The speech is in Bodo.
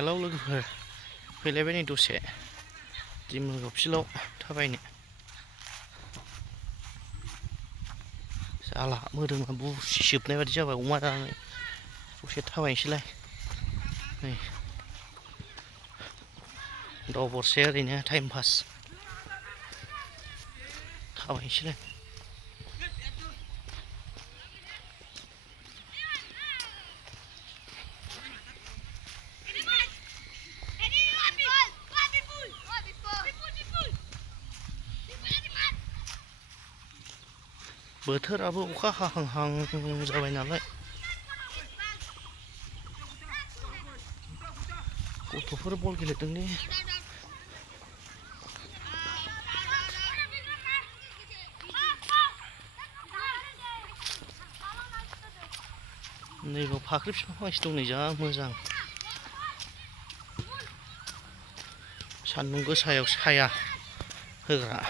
हेलौ लोगोफोर फैलायबाय नै दसे दिमोल फिल्डआव थाबायनो जाला मोदोमा बुसिजोबनाय बादि जाबाय अमा जानानै दसे थाबायनोसैलाय नै दबरसे ओरैनो टाइम पास थाबायनोसैलाय बोथोराबो अखा हाहांहां जाबाय नालाय गथ'फोर बल गेलेदोंलै नैबाव फाख्रि बिफां फांसे दं नै जा मोजां सान्दुं गोसायाव साया होग्रा